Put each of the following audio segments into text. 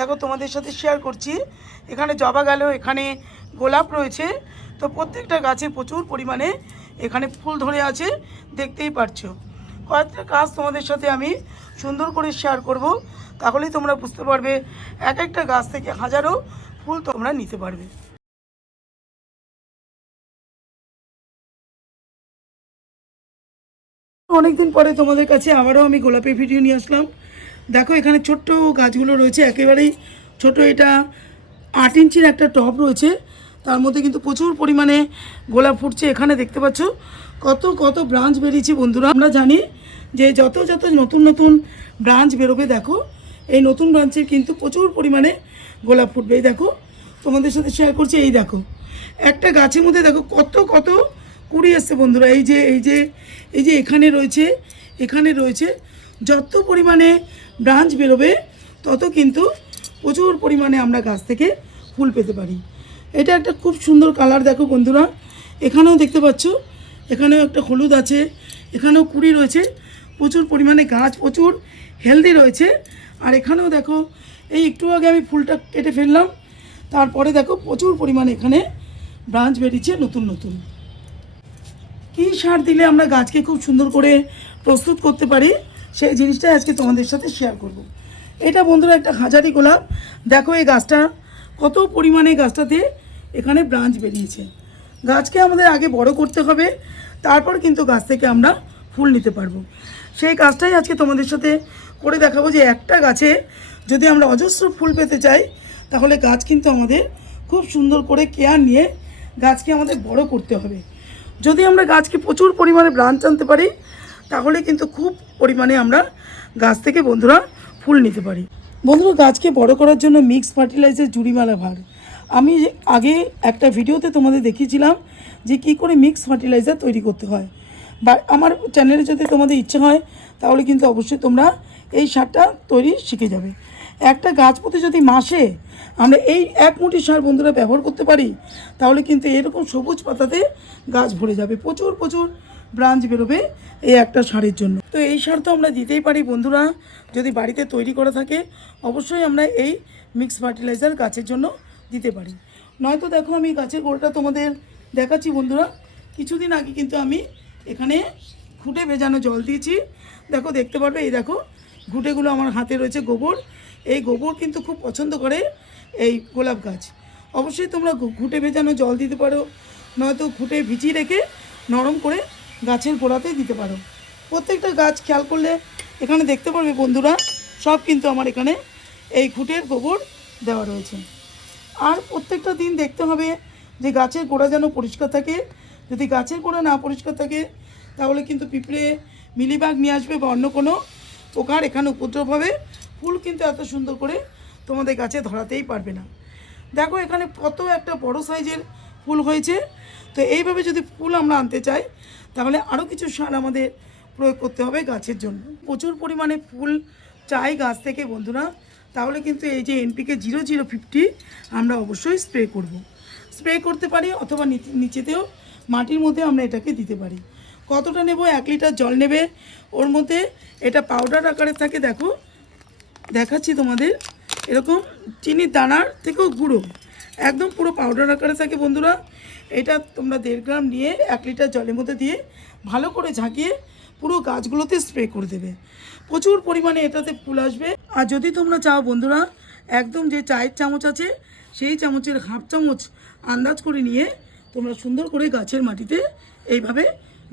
দেখো তোমাদের সাথে শেয়ার করছি। এখানে জবা গেল, এখানে গোলাপ রয়েছে। তো প্রত্যেকটা গাছে প্রচুর পরিমাণে এখানে ফুল ধরে আছে, দেখতেই পারছ। কয়েকটা গাছ তোমাদের সাথে আমি সুন্দর করে শেয়ার করব, তাহলেই তোমরা বুঝতে পারবে এক একটা গাছ থেকে হাজারো ফুল তোমরা নিতে পারবে। অনেকদিন পরে তোমাদের কাছে আবারও আমি গোলাপের ভিডিও নিয়ে আসলাম। দেখো, এখানে ছোট্ট গাছগুলো রয়েছে, একেবারেই ছোট। এটা আট ইঞ্চির একটা টব রয়েছে, তার মধ্যে কিন্তু প্রচুর পরিমাণে গোলাপ ফুটছে এখানে, দেখতে পাচ্ছ? কত কত ব্রাঞ্চ বেরিয়েছে বন্ধুরা। আমরা জানি যে যত যত নতুন নতুন ব্রাঞ্চ বেরোবে, দেখো, এই নতুন ব্রাঞ্চের কিন্তু প্রচুর পরিমাণে গোলাপ ফুটবে, এই দেখো। তোমাদের সাথে শেয়ার করছি, এই দেখো। একটা গাছের মধ্যে, দেখো, কত কত কুড়ি আসছে বন্ধুরা। এই যে এই যে এই যে এখানে রয়েছে এখানে রয়েছে যত পরিমাণে ব্রাঞ্চ বেরোবে, তত কিন্তু প্রচুর পরিমাণে আমরা গাছ থেকে ফুল পেতে পারি। এটা একটা খুব সুন্দর কালার দেখো বন্ধুরা। এখানেও দেখতে পাচ্ছ, এখানেও একটা হলুদ আছে, এখানেও কুড়ি রয়েছে, প্রচুর পরিমাণে গাছ, প্রচুর হেলদি রয়েছে। আর এখানেও দেখো, এই একটু আগে আমি ফুলটা কেটে ফেললাম, তারপরে দেখো প্রচুর পরিমাণে এখানে ব্রাঞ্চ বেরিয়েছে নতুন নতুন। কী সার দিলে আমরা গাছকে খুব সুন্দর করে প্রস্তুত করতে পারি? সেই জিনিসটাই আজকে তোমাদের সাথে শেয়ার করব। এটা বন্ধুরা একটা হাজারি গোলাপ। দেখো এই গাছটা, কত পরিমাণে গাছটাতে এখানে ব্রাঞ্চ বেরিয়েছে। গাছকে আমাদের আগে বড় করতে হবে, তারপর কিন্তু গাছ থেকে আমরা ফুল নিতে পারব। সেই কাজটাই আজকে তোমাদের সাথে করে দেখাবো যে একটা গাছে যদি আমরা অজস্র ফুল পেতে চাই, তাহলে গাছ কিন্তু আমাদের খুব সুন্দর করে কেয়ার নিয়ে গাছকে আমাদের বড় করতে হবে। যদি আমরা গাছকে প্রচুর পরিমাণে ব্রাঞ্চ আনতে পারি, তাহলে কিন্তু খুব পরিমাণে আমরা গাছ থেকে বন্ধুরা ফুল নিতে পারি। বন্ধুরা, গাছকে বড় করার জন্য মিক্স ফার্টিলাইজার জুড়িমালা ভার। আমি আগে একটা ভিডিওতে তোমাদের দেখিয়েছিলাম যে কি করে মিক্স ফার্টিলাইজার তৈরি করতে হয়। বা আমার চ্যানেলে যদি তোমাদের ইচ্ছে হয়, তাহলে কিন্তু অবশ্যই তোমরা এই সারটা তৈরি শিখে যাবে। একটা গাছ প্রতি যদি মাসে আমরা এই এক মুঠি সার বন্ধুরা ব্যবহার করতে পারি, তাহলে কিন্তু এরকম সবুজ পাতাতে গাছ ভরে যাবে। প্রচুর প্রচুর ব্রাঞ্চ বেরোবে এই একটা সারের জন্য। তো এই সার তো আমরা দিতেই পারি বন্ধুরা, যদি বাড়িতে তৈরি করা থাকে, অবশ্যই আমরা এই মিক্স ফার্টিলাইজার গাছের জন্য দিতে পারি। নয়তো দেখো আমি গাছের গোড়াটা তোমাদের দেখাচ্ছি বন্ধুরা, কিছুদিন আগে কিন্তু আমি এখানে ঘুটে ভেজানো জল দিয়েছি। দেখো, দেখতে পারবে, এই দেখো, ঘুটেগুলো আমার হাতে রয়েছে গোবর। এই গোবর কিন্তু খুব পছন্দ করে এই গোলাপ গাছ। অবশ্যই তোমরা ঘুটে ভেজানো জল দিতে পারো, নয়তো ঘুটে ভিজিয়ে রেখে নরম করে গাছের গোড়াতেই দিতে পারো। প্রত্যেকটা গাছ খেয়াল করলে এখানে দেখতে পারবে বন্ধুরা, সব কিন্তু আমার এখানে এই খুঁটের গোবর দেওয়া রয়েছে। আর প্রত্যেকটা দিন দেখতে হবে যে গাছের গোড়া যেন পরিষ্কার থাকে। যদি গাছের গোড়া না পরিষ্কার থাকে, তাহলে কিন্তু পিঁপড়ে মিলিবাগ নিয়ে আসবে বা অন্য কোনো পোকার এখানে উপদ্রব হবে। ফুল কিন্তু এত সুন্দর করে তোমাদের গাছে ধরাতেই পারবে না। দেখো এখানে কত একটা বড় সাইজের ফুল হয়েছে। তো এইভাবে যদি ফুল আমরা আনতে চাই তাহলে আরও কিছু সার আমাদের প্রয়োগ করতে হবে গাছের জন্য। প্রচুর পরিমাণে ফুল চাই গাছ থেকে বন্ধুরা। তাহলে কিন্তু এই যে এনপিকে জিরো জিরো ফিফটি আমরা অবশ্যই স্প্রে করব। স্প্রে করতে পারি অথবা নিচে- নিচেতেও মাটির মধ্যে আমরা এটাকে দিতে পারি। কতটা নেব? এক লিটার জল নেবে। ওর মধ্যে এটা পাউডার আকারে থাকে, দেখো। দেখাচ্ছি তোমাদের। এরকম চিনির দানার থেকেও গুঁড়ো। একদম পুরো পাউডার আকারে থাকে বন্ধুরা। এটা তোমরা দেড় গ্রাম নিয়ে এক লিটার জলের মধ্যে দিয়ে ভালো করে ঝাঁকিয়ে পুরো গাছগুলোতে স্প্রে করে দেবে। প্রচুর পরিমাণে এটাতে ফুল আসবে। আর যদি তোমরা চাও বন্ধুরা, একদম যে চায়ের চামচ আছে, সেই চামচের হাফ চামচ আন্দাজ করে নিয়ে তোমরা সুন্দর করে গাছের মাটিতে এইভাবে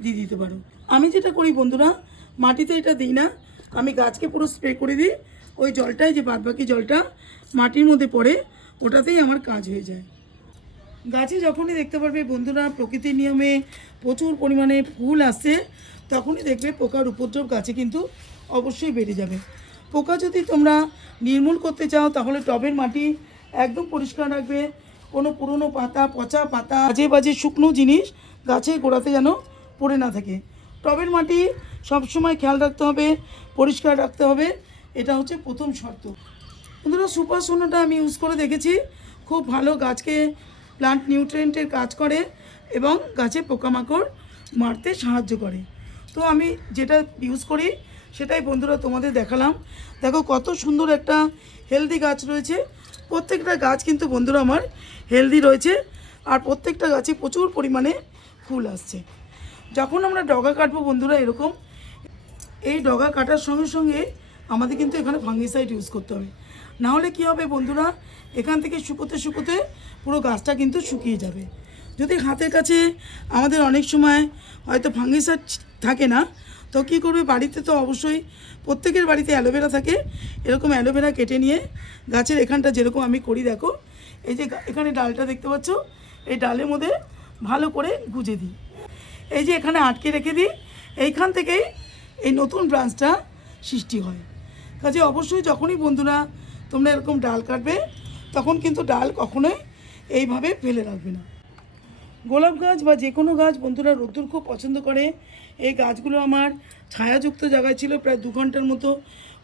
দিয়ে দিতে পারো। আমি যেটা করি বন্ধুরা, মাটিতে এটা দিই না। আমি গাছকে পুরো স্প্রে করে দিই। ওই জলটাই যে বাদবাকি জলটা মাটির মধ্যে পড়ে ওটাতেই আমার কাজ হয়ে যায়। গাছে যখনই দেখতে পারবে বন্ধুরা, প্রকৃতির নিয়মে প্রচুর পরিমাণে ফুল আসে, তখনই দেখবে পোকার উপদ্রব গাছে কিন্তু অবশ্যই বেড়ে যাবে। পোকা যদি তোমরা নির্মূল করতে চাও, তাহলে টবের মাটি একদম পরিষ্কার রাখবে। কোনো পুরনো পাতা, পচা পাতা বাজে বাজে শুকনো জিনিস গাছের গোড়াতে যেন পড়ে না থাকে। টবের মাটি সবসময় খেয়াল রাখতে হবে, পরিষ্কার রাখতে হবে। এটা হচ্ছে প্রথম শর্ত। বন্ধুরা, সুপার সোনাটা আমি ইউজ করে দেখেছি। খুব ভালো গাছকে প্লান্ট নিউট্রিয়েন্টের কাজ করে এবং গাছে পোকামাকড় মারতে সাহায্য করে। তো আমি যেটা ইউজ করি, সেটাই বন্ধুরা তোমাদের দেখালাম। দেখো কত সুন্দর একটা হেলদি গাছ রয়েছে। প্রত্যেকটা গাছ কিন্তু বন্ধুরা আমার হেলদি রয়েছে। আর প্রত্যেকটা গাছে প্রচুর পরিমাণে ফুল আসছে। যখন আমরা ডগা কাটবো বন্ধুরা এরকম, এই ডগা কাটার সঙ্গে সঙ্গে আমাদের কিন্তু এখানে ফাঙ্গিসাইড ইউজ করতে হবে। না হলে কী হবে বন্ধুরা? এখান থেকে শুকোতে শুকোতে পুরো গাছটা কিন্তু শুকিয়ে যাবে। যদি হাতের কাছে আমাদের অনেক সময় হয়তো ফাঙ্গিসার থাকে না, তো কী করবে? বাড়িতে তো অবশ্যই প্রত্যেকের বাড়িতে অ্যালোভেরা থাকে। এরকম অ্যালোভেরা কেটে নিয়ে গাছের এখানটা যেরকম আমি করি, দেখো। এই যে এখানে ডালটা দেখতে পাচ্ছ? এই ডালের মধ্যে ভালো করে গুজে দিই। এই যে এখানে আটকে রেখে দিই। এইখান থেকেই এই নতুন ব্রাঞ্চটা সৃষ্টি হয়। কাজে অবশ্যই যখনই বন্ধুরা তোমরা এরকম ডাল কাটবে, তখন কিন্তু ডাল কখনোই এইভাবে ফেলে রাখবে না। গোলাপ গাছ বা যে কোনো গাছ, বন্ধুরা রোদ্দুর খুব পছন্দ করে। এই গাছগুলো আমার ছায়াযুক্ত জায়গায় ছিল প্রায় দু ঘণ্টার মতো।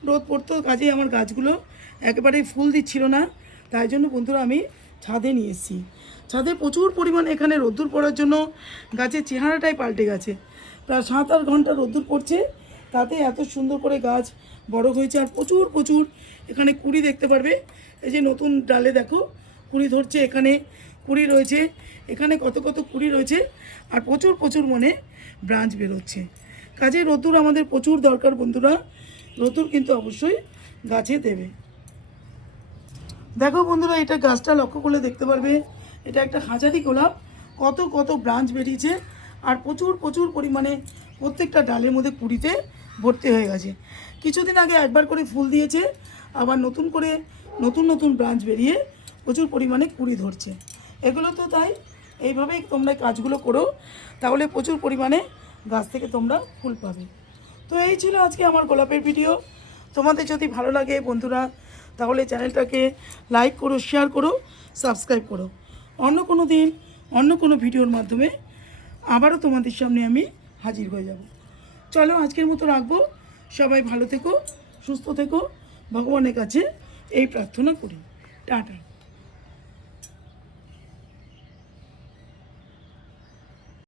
রোদ পড়তো, কাজেই আমার গাছগুলো একেবারেই ফুল দিচ্ছিল না। তাই জন্য বন্ধুরা আমি ছাদে নিয়ে এসেছি। ছাদে প্রচুর পরিমাণে এখানে রোদ্দুর পড়ার জন্য গাছের চেহারাটাই পাল্টে গেছে। প্রায় সাত আট ঘণ্টা রোদ্দুর পড়ছে। তাতে এত সুন্দর করে গাছ বড় হয়েছে আর প্রচুর প্রচুর। এখানে কুড়ি দেখতে পারবে। এই যে নতুন ডালে দেখো, কুড়ি ধরছে এখানে। কুড়ি রয়েছে। এখানে কত কত কুড়ি রয়েছে। আর প্রচুর প্রচুর মনে ব্রাঞ্চ বেরোচ্ছে। কাজে রতুর আমাদের প্রচুর দরকার বন্ধুরা। রতুর কিন্তু অবশ্যই গাছে দেবে। দেখো বন্ধুরা, এটা গাছটা লক্ষ্য করলে দেখতে পারবে। এটা একটা হাজারি গোলাপ। কত কত ব্রাঞ্চ বেরিয়েছে। আর প্রচুর প্রচুর পরিমাণে প্রত্যেকটা ডালের মধ্যে কুড়িতে ভর্তি হয়ে গেছে। কিছুদিন আগে একবার করে ফুল দিয়েছে, আবার নতুন করে নতুন নতুন ব্রাঞ্চ বেরিয়ে প্রচুর পরিমাণে কুড়ি ধরছে। এগুলো তো তাই, এইভাবেই তোমরা কাজগুলো করো, তাহলে প্রচুর পরিমাণে গাছ থেকে তোমরা ফুল পাবে। তো এই ছিল আজকে আমার গোলাপের ভিডিও। তোমাদের যদি ভালো লাগে বন্ধুরা, তাহলে চ্যানেলটাকে লাইক করো শেয়ার করো সাবস্ক্রাইব করো। অন্য কোনো দিন, অন্য কোনো ভিডিওর মাধ্যমে আবারও তোমাদের সামনে আমি হাজির হয়ে যাব। চলো আজকের মতো রাখব। সবাই ভালো থেকো, সুস্থ থেকো। ভগবানের কাছে এই প্রার্থনা করি। টাটা।